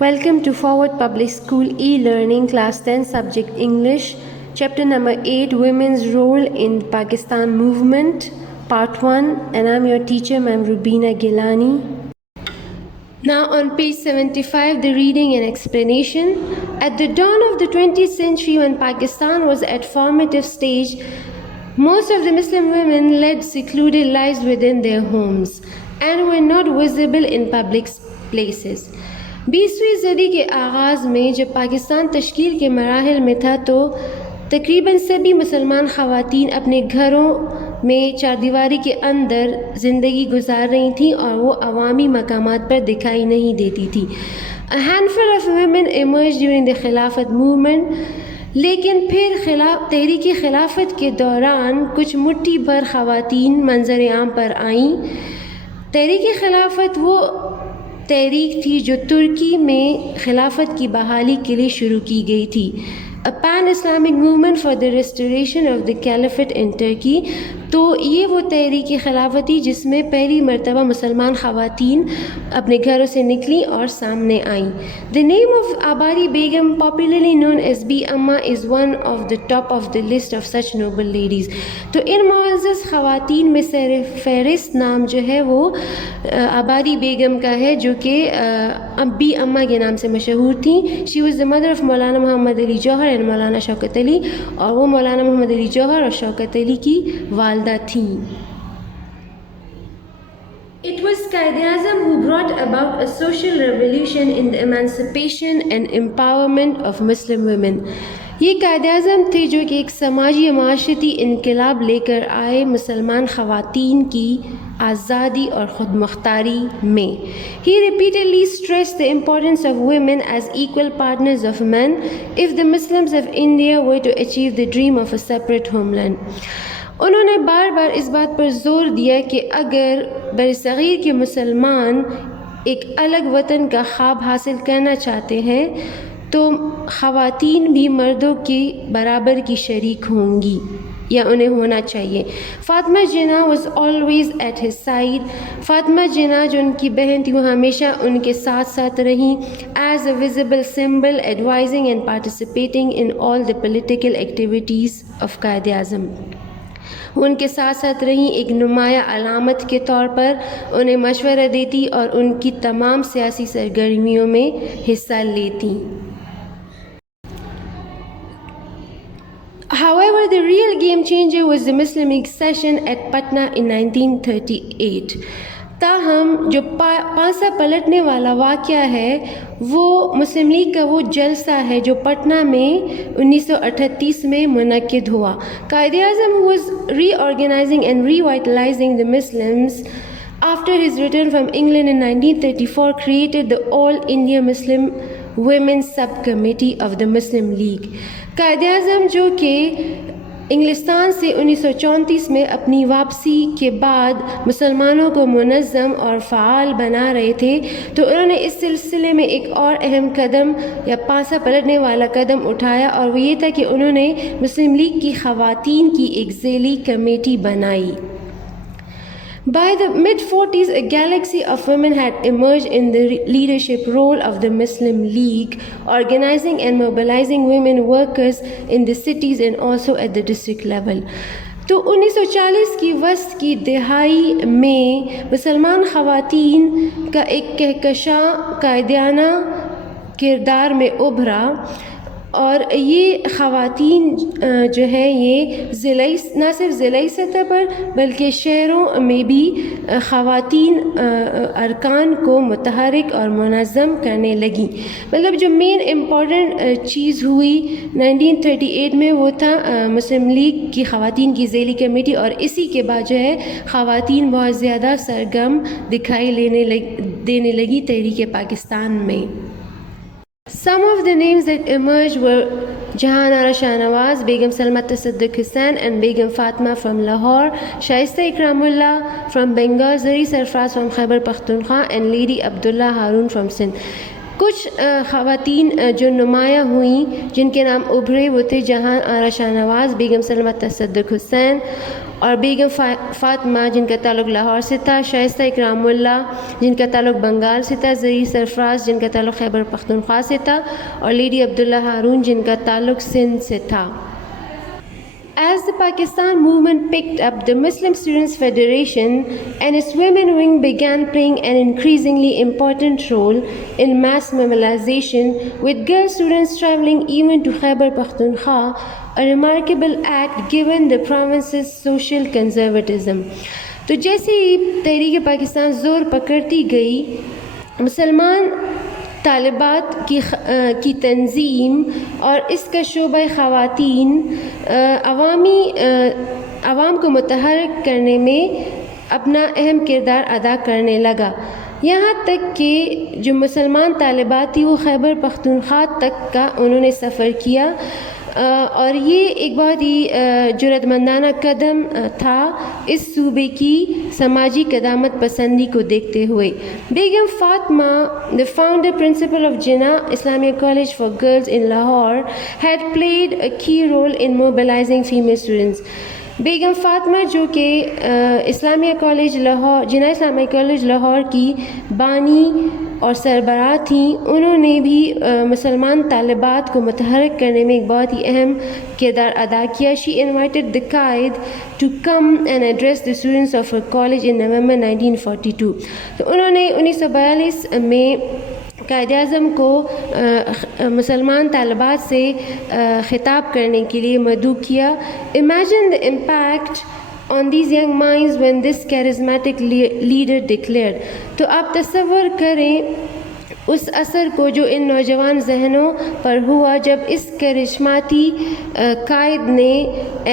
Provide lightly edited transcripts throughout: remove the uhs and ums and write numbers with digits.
Welcome to Forward Public School e-learning class 10 subject English, chapter number 8, Women's Role in Pakistan Movement, part 1, and I'm your teacher, Ma'am Rubina Gilani. Now on page 75, the reading and explanation. At the dawn of the 20th century, when Pakistan was at formative stage, most of the Muslim women led secluded lives within their homes and were not visible in public places. 20ویں صدی کے آغاز میں جب پاکستان تشکیل کے مراحل میں تھا تو تقریباً سبھی مسلمان خواتین اپنے گھروں میں چاردیواری کے اندر زندگی گزار رہی تھیں اور وہ عوامی مقامات پر دکھائی نہیں دیتی تھی. A handful of women emerged during the خلافت movement. لیکن پھر تحریک خلافت کے دوران کچھ مٹھی بھر خواتین منظر عام پر آئیں. تحریک خلافت وہ تحریک تھی جو ترکی میں خلافت کی بحالی کے لیے شروع کی گئی تھی. A pan-Islamic movement for the restoration of the caliphate in Turkey. تو یہ وہ تحریک خلافت تھی جس میں پہلی مرتبہ مسلمان خواتین اپنے گھروں سے نکلیں اور سامنے آئیں. The name of Abari Begum, popularly known as Bi Amma, is one of the top of the list of such noble ladies. تو ان معزز خواتین میں سر فہرست نام جو ہے وہ آباری بیگم کا ہے جو کہ بی اما کے نام سے مشہور تھیں. She was the mother of مولانا محمد علی جوہر اور مولانا شوکت علی، اور وہ مولانا محمد علی جوہر اور شوکت علی کی والدہ تھیں. It was Quaid-e-Azam who brought about a social revolution in the emancipation and empowerment of Muslim women. یہ قائد اعظم تھے جو کہ ایک سماجی معاشرتی انقلاب لے کر آئے مسلمان خواتین کی آزادی اور خود مختاری میں. He repeatedly stressed the importance of women as equal partners of men if the Muslims of India were to achieve the dream of a separate homeland. انہوں نے بار بار اس بات پر زور دیا کہ اگر برصغیر کے مسلمان ایک الگ وطن کا خواب حاصل کرنا چاہتے ہیں تو خواتین بھی مردوں کے برابر کی شریک ہوں گی یا انہیں ہونا چاہیے. فاطمہ جناح was always at his side. Fatima جناح جو ان کی بہن تھی وہ ہمیشہ ان کے ساتھ ساتھ رہیں as a visible symbol, advising and participating in all the political activities of Quaid Azam. وہ ان کے ساتھ ساتھ رہیں ایک نمایاں علامت کے طور پر انہیں مشورہ دیتی اور ان کی تمام سیاسی سرگرمیوں میں حصہ لیتی. However, the real game changer was the Muslim League session at Patna in 1938. تاہم جو پانسا پلٹنے والا واقعہ ہے وہ مسلم لیگ کا وہ جلسہ ہے جو پٹنہ میں 1938 میں منعقد ہوا. Quaid Azam who was reorganizing and revitalizing the Muslims after his return from England in 1934 created the All India Muslim Women's Subcommittee of the Muslim League. Quaid Azam جو کہ انگلستان سے 1934 میں اپنی واپسی کے بعد مسلمانوں کو منظم اور فعال بنا رہے تھے تو انہوں نے اس سلسلے میں ایک اور اہم قدم یا پانسا پلٹنے والا قدم اٹھایا، اور وہ یہ تھا کہ انہوں نے مسلم لیگ کی خواتین کی ایک ذیلی کمیٹی بنائی. By the mid-40s, a galaxy of women had emerged in the leadership role of the Muslim League, organizing and mobilizing women workers in the cities and also at the district level. تو 1940 کی وسط کی دہائی میں مسلمان خواتین کا ایک کہکشاں قائدانہ کردار میں ابھرا، اور یہ خواتین جو ہے یہ نہ صرف ضلعی سطح پر بلکہ شہروں میں بھی خواتین ارکان کو متحرک اور منظم کرنے لگیں. مطلب جو مین امپورٹنٹ چیز ہوئی 1938 میں وہ تھا مسلم لیگ کی خواتین کی ذیلی کمیٹی، اور اسی کے بعد جو ہے خواتین بہت زیادہ سرگرم دکھائی دینے لگی تحریک پاکستان میں. Some of the names that emerged were Jahan Ara Shah Nawaz, Begum Salma Tasadduq Hussain and Begum Fatma from Lahore, Shaista Ikramullah from Bengal, Zari Sarfraz from Khyber Pakhtunkhwa and Lady Abdullah Harun from Sindh. کچھ خواتین جو نمایاں ہوئیں جن کے نام ابھرے وہ تھے جہاں آرا شاہ نواز، بیگم سلمہ تصدق حسین اور بیگم فاطمہ جن کا تعلق لاہور سے تھا، شائستہ اکرام اللہ جن کا تعلق بنگال سے تھا، زرعی سرفراز جن کا تعلق خیبر پختونخوا سے تھا، اور لیڈی عبداللہ ہارون جن کا تعلق سندھ سے تھا۔ As the Pakistan movement picked up, the Muslim Students Federation and its women wing began playing an increasingly important role in mass mobilization, with girl students traveling even to Khyber Pakhtunkhwa, a remarkable act given the province's social conservatism. تو جیسے ہی تحریک پاکستان زور پکڑتی گئی، مسلمان طالبات کی تنظیم اور اس کا شعبہ خواتین عوام کو متحرک کرنے میں اپنا اہم کردار ادا کرنے لگا، یہاں تک کہ جو مسلمان طالبات تھی وہ خیبر پختونخوا تک کا انہوں نے سفر کیا، اور یہ ایک بہت ہی جرأت مندانہ قدم تھا اس صوبے کی سماجی قدامت پسندی کو دیکھتے ہوئے۔ بیگم Fatima, the founder principal of Jinnah Islamic College for Girls in Lahore, had played a key role in mobilizing female students. بیگم فاطمہ جو کہ اسلامیہ کالج لاہور، جناح اسلامیہ کالج لاہور کی بانی اور سربراہ تھیں، انہوں نے بھی مسلمان طالبات کو متحرک کرنے میں ایک بہت ہی اہم کردار ادا کیا۔ She invited the Quaid to come and address the students of her college in November 1942. تو انہوں نے 1942 میں قائد اعظم کو مسلمان طالبات سے خطاب کرنے کے لیے مدعو کیا۔ Imagine the impact on these young minds when this charismatic leader declared. تو آپ تصور کریں اس اثر کو جو ان نوجوان ذہنوں پر ہوا جب اس کرشماتی قائد نے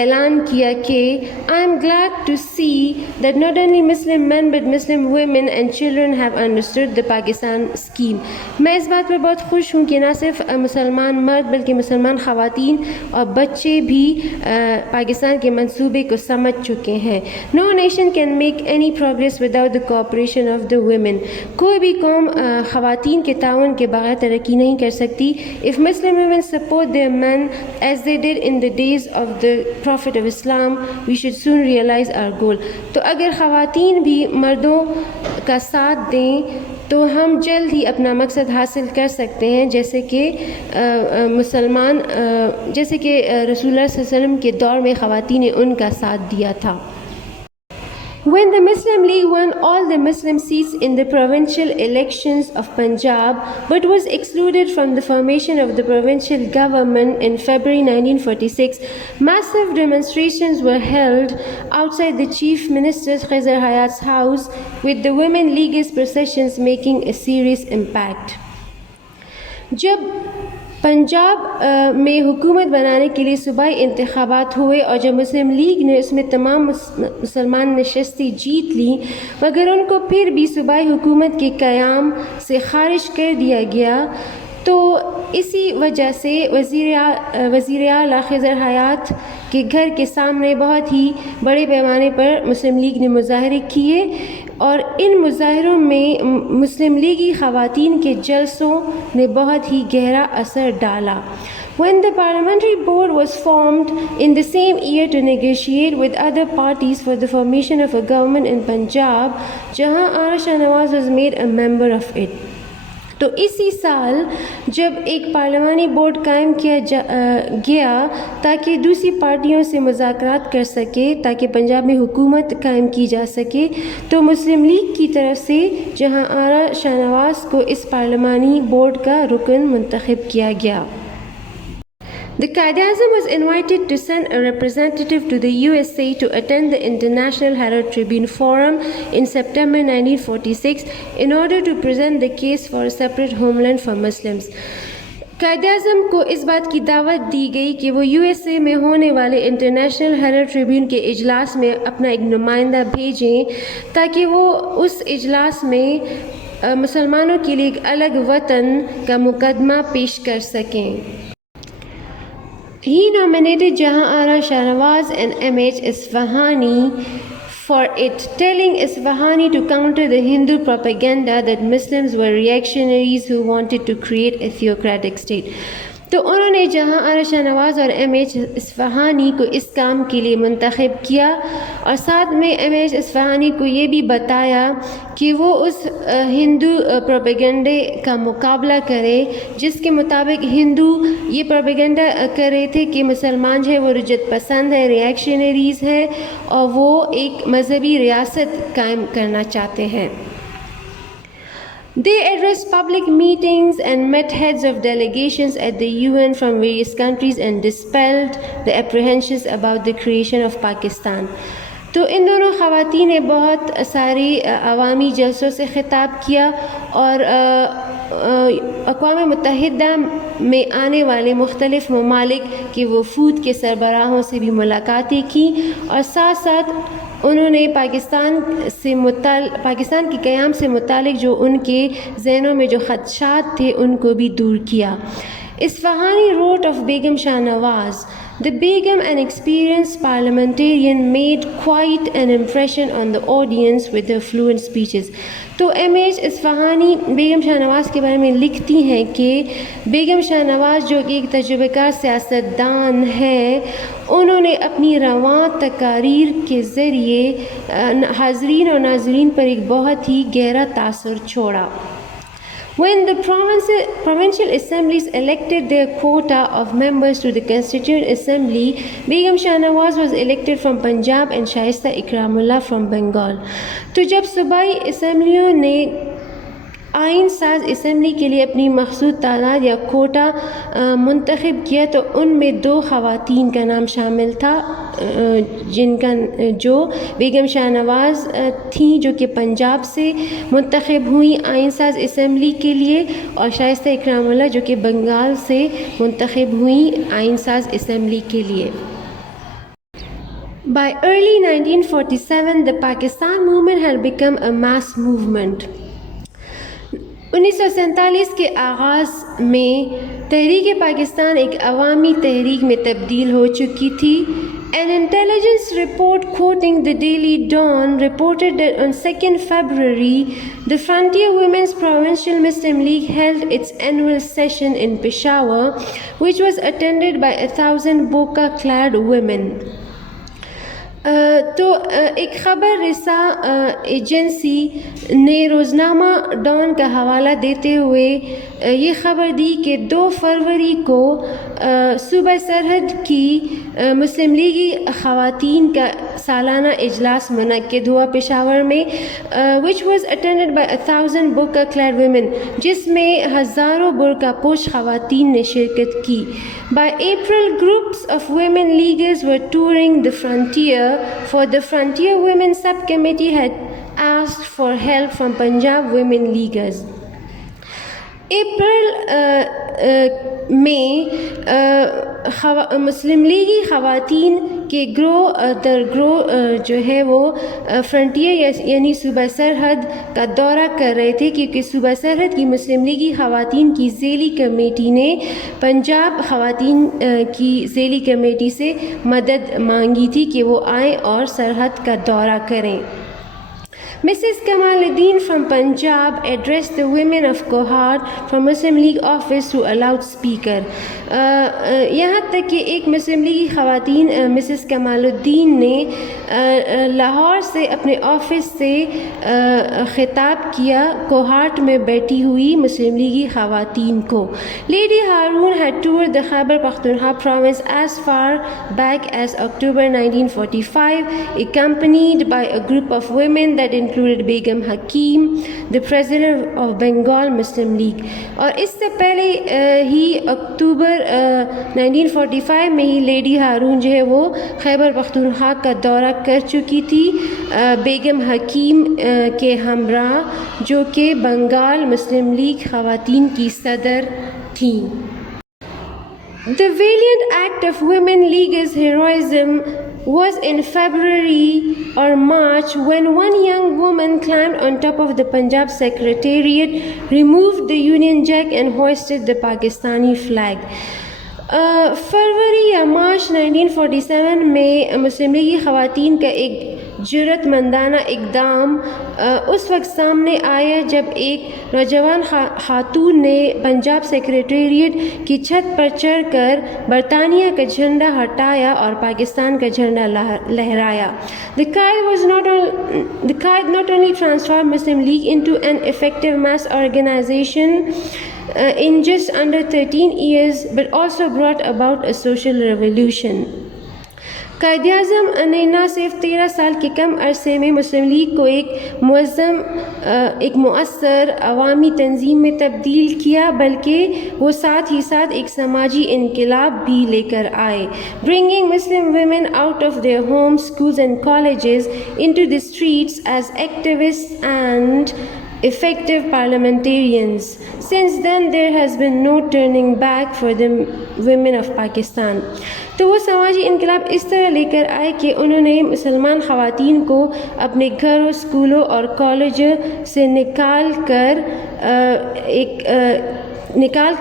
اعلان کیا کہ I am glad to see that not only Muslim men but Muslim women and children have understood the Pakistan scheme. میں اس بات پر بہت خوش ہوں کہ نہ صرف مسلمان مرد بلکہ مسلمان خواتین اور بچے بھی پاکستان کے منصوبے کو سمجھ چکے ہیں۔ No nation can make any progress without the cooperation of the women. کوئی بھی قوم خواتین کے تعاون کے بغیر ترقی نہیں کر سکتی۔ If Muslim women support their men as they did in the days of the Prophet of Islam, we should soon realize our goal. تو اگر خواتین بھی مردوں کا ساتھ دیں تو ہم جلد ہی اپنا مقصد حاصل کر سکتے ہیں، جیسے کہ جیسے کہ رسول اللہ صلی اللہ علیہ وسلم کے دور میں خواتین نے ان کا ساتھ دیا تھا۔ When the Muslim League won all the Muslim seats in the provincial elections of Punjab but was excluded from the formation of the provincial government in February 1946, massive demonstrations were held outside the Chief Minister Khizr Hayat's house, with the Women League's processions making a serious impact. جب پنجاب میں حکومت بنانے کے لیے صوبائی انتخابات ہوئے اور جب مسلم لیگ نے اس میں تمام مسلمان نشستیں جیت لیں، مگر ان کو پھر بھی صوبائی حکومت کے قیام سے خارج کر دیا گیا، تو اسی وجہ سے وزیر اعلیٰ خضر حیات کے گھر کے سامنے بہت ہی بڑے پیمانے پر مسلم لیگ نے مظاہرے کیے، اور ان مظاہروں میں مسلم لیگی خواتین کے جلسوں نے بہت ہی گہرا اثر ڈالا۔ When the parliamentary board was formed in the same year to negotiate with other parties for the formation of a government in Punjab, Jahan Ara Shah Nawaz was made a member of it. تو اسی سال جب ایک پارلیمانی board قائم کیا گیا تاکہ دوسری پارٹیوں سے مذاکرات کر سکے تاکہ پنجاب میں حکومت قائم کی جا سکے، تو مسلم لیگ کی طرف سے جہاں آرا شاہ نواز کو اس پارلیمانی بورڈ کا رکن منتخب کیا گیا۔ The Qaid-e-Azam was invited to send a representative to the USA to attend the International Herald Tribune Forum in September 1946 in order to present the case for a separate homeland for Muslims. Quaid Azam کو اس بات کی دعوت دی گئی کہ وہ U S A میں ہونے والے انٹرنیشنل ہیرلڈ ٹریبیون کے اجلاس میں اپنا ایک نمائندہ بھیجیں تاکہ وہ اس اجلاس میں مسلمانوں کے لیے ایک الگ وطن کا مقدمہ پیش کر سکیں۔ He nominated Jahan Ara Shah Nawaz and M.H. Isfahani for it, telling Isfahani to counter the Hindu propaganda that Muslims were reactionaries who wanted to create a theocratic state. تو انہوں نے جہاں آر شاہ نواز اور ایم ایچ اصفہانی کو اس کام کے لیے منتخب کیا اور ساتھ میں ایم ایچ اصفہانی کو یہ بھی بتایا کہ وہ اس ہندو پروپیگنڈے کا مقابلہ کرے جس کے مطابق ہندو یہ پروپیگنڈا کر رہے تھے کہ مسلمان جو ہے وہ رجت پسند ہے، ریئیکشنریز ہیں اور وہ ایک مذہبی ریاست قائم کرنا چاہتے ہیں. They addressed public meetings and met heads of delegations at the UN from various countries and dispelled the apprehensions about the creation of Pakistan. تو ان دونوں خواتین نے بہت ساری عوامی جلسوں سے خطاب کیا اور اقوام متحدہ میں آنے والے مختلف ممالک کے وفود کے سربراہوں سے بھی ملاقاتیں کی اور ساتھ ساتھ انہوں نے پاکستان کے قیام سے متعلق جو ان کے ذہنوں میں جو خدشات تھے ان کو بھی دور کیا. Isfahani wrote of Begum Shah Nawaz, "The Begum, an experienced parliamentarian, made quite an impression on the audience with her fluent speeches." تو ایم ایچ اصفہانی بیگم شاہ نواز کے بارے میں لکھتی ہیں کہ بیگم شاہ نواز جو کہ ایک تجربہ کار سیاست دان ہے، انہوں نے اپنی رواں تقاریر کے ذریعے حاضرین اور ناظرین پر ایک بہت ہی گہرا تاثر چھوڑا. When the provincial assemblies elected their quota of members to the Constituent Assembly, Begum Shah Nawaz was elected from Punjab and Shaista Ikramullah from Bengal. تو جب صوبائی اسمبلیوں نے آئین ساز اسمبلی کے لیے اپنی مخصوص تعداد یا کوٹا منتخب کیا تو ان میں 2 خواتین کا نام شامل تھا جو بیگم شاہ نواز تھیں جو کہ پنجاب سے منتخب ہوئیں آئین ساز اسمبلی کے لیے، اور شائستہ اکرام اللہ جو کہ بنگال سے منتخب ہوئیں آئین ساز اسمبلی کے لیے. By early 1947, the Pakistan movement had become a mass movement. 1947 کے آغاز میں تحریک پاکستان ایک عوامی تحریک میں تبدیل ہو چکی تھی. An intelligence report quoting the Daily Dawn reported that on 2nd February, the Frontier Women's Provincial Muslim League held its annual session in Peshawar, which was attended by 1,000 burqa-clad women. تو ایک خبر رساں ایجنسی نے روزنامہ Dawn کا حوالہ دیتے ہوئے یہ خبر دی کہ 2 فروری کو صوبہ سرحد کی مسلم لیگی خواتین کا سالانہ اجلاس منعقد ہوا پشاور میں which was attended by 1,000 burqa clad women، جس میں ہزاروں برقع پوش خواتین نے شرکت کی. By April, groups of women leaguers were touring the frontier. For the Frontier Women Subcommittee had asked for help from Punjab women leaguers. April میں مسلم لیگی خواتین کے گروہ در گروہ جو ہے وہ فرنٹیئر یعنی صوبہ سرحد کا دورہ کر رہے تھے، کیونکہ صوبہ سرحد کی مسلم لیگی خواتین کی ذیلی کمیٹی نے پنجاب خواتین کی ذیلی کمیٹی سے مدد مانگی تھی کہ وہ آئیں اور سرحد کا دورہ کریں. Mrs. Kamaluddin from Punjab addressed the women of Kohart from Muslim League office through a loudspeaker. یہاں تک کہ ایک مسلم لیگی خواتین مسز کمال الدین نے لاہور سے اپنے آفس سے خطاب کیا کوہارٹ میں بیٹھی ہوئی مسلم لیگی خواتین کو. Lady Harun had toured the Khyber Pakhtunkhwa province as far back as October 1945, accompanied by a group of women that included Begum Hakim, the president of Bengal Muslim League. اور اس سے پہلے ہی اکتوبر 1945 میں ہی لیڈی ہارون جو ہے وہ خیبر پختونخوا کا دورہ کر چکی تھی بیگم حکیم کے ہمراہ، جو کہ بنگال مسلم لیگ خواتین کی صدر تھیں. The valiant act of women leaguers' heroism was in February or March when one young woman climbed on top of the Punjab Secretariat, removed the Union Jack and hoisted the Pakistani flag. فروری یا مارچ 1947 میں مسلم لیگی خواتین کا ایک جرأت مندانہ اقدام اس وقت سامنے آیا جب ایک نوجوان خاتون نے پنجاب سیکریٹریٹ کی چھت پر چڑھ کر برطانیہ کا جھنڈا ہٹایا اور پاکستان کا جھنڈا لہرایا. The Qائد not only transformed Muslim League into an effective mass organization in just under 13 years, but also brought about a social revolution. Quaid Azam نے نہ صرف 13 سال کے کم عرصے میں مسلم لیگ کو ایک منظم ایک مؤثر عوامی تنظیم میں تبدیل کیا بلکہ وہ ساتھ ہی ساتھ ایک سماجی انقلاب بھی لے کر آئے. Bringing Muslim women out of their homes, schools and colleges into the streets as activists and effective parliamentarians. Since then there has been no turning back for the women of Pakistan. تو وہ سماجی انقلاب اس طرح لے کر آئے کہ انہوں نے مسلمان خواتین کو اپنے گھروں، اسکولوں اور کالجوں سے نکال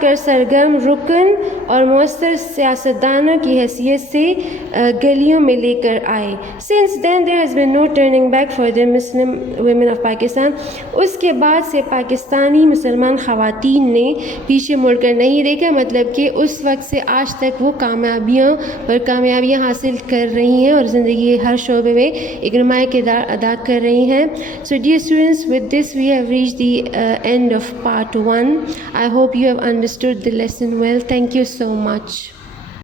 کر سرگرم رکن اور مؤثر سیاستدانوں کی حیثیت سے گلیوں میں لے کر آئے. Since then there has been no turning back for the Muslim women of Pakistan. اس کے بعد سے پاکستانی مسلمان خواتین نے پیچھے مڑ کر نہیں دیکھا، مطلب کہ اس وقت سے آج تک وہ کامیابیاں حاصل کر رہی ہیں اور زندگی کے ہر شعبے میں ایک نمایاں کردار ادا کر رہی ہیں. So dear students, with this we have reached the end of part 1. I hope you have understood the lesson well. Thank you so much.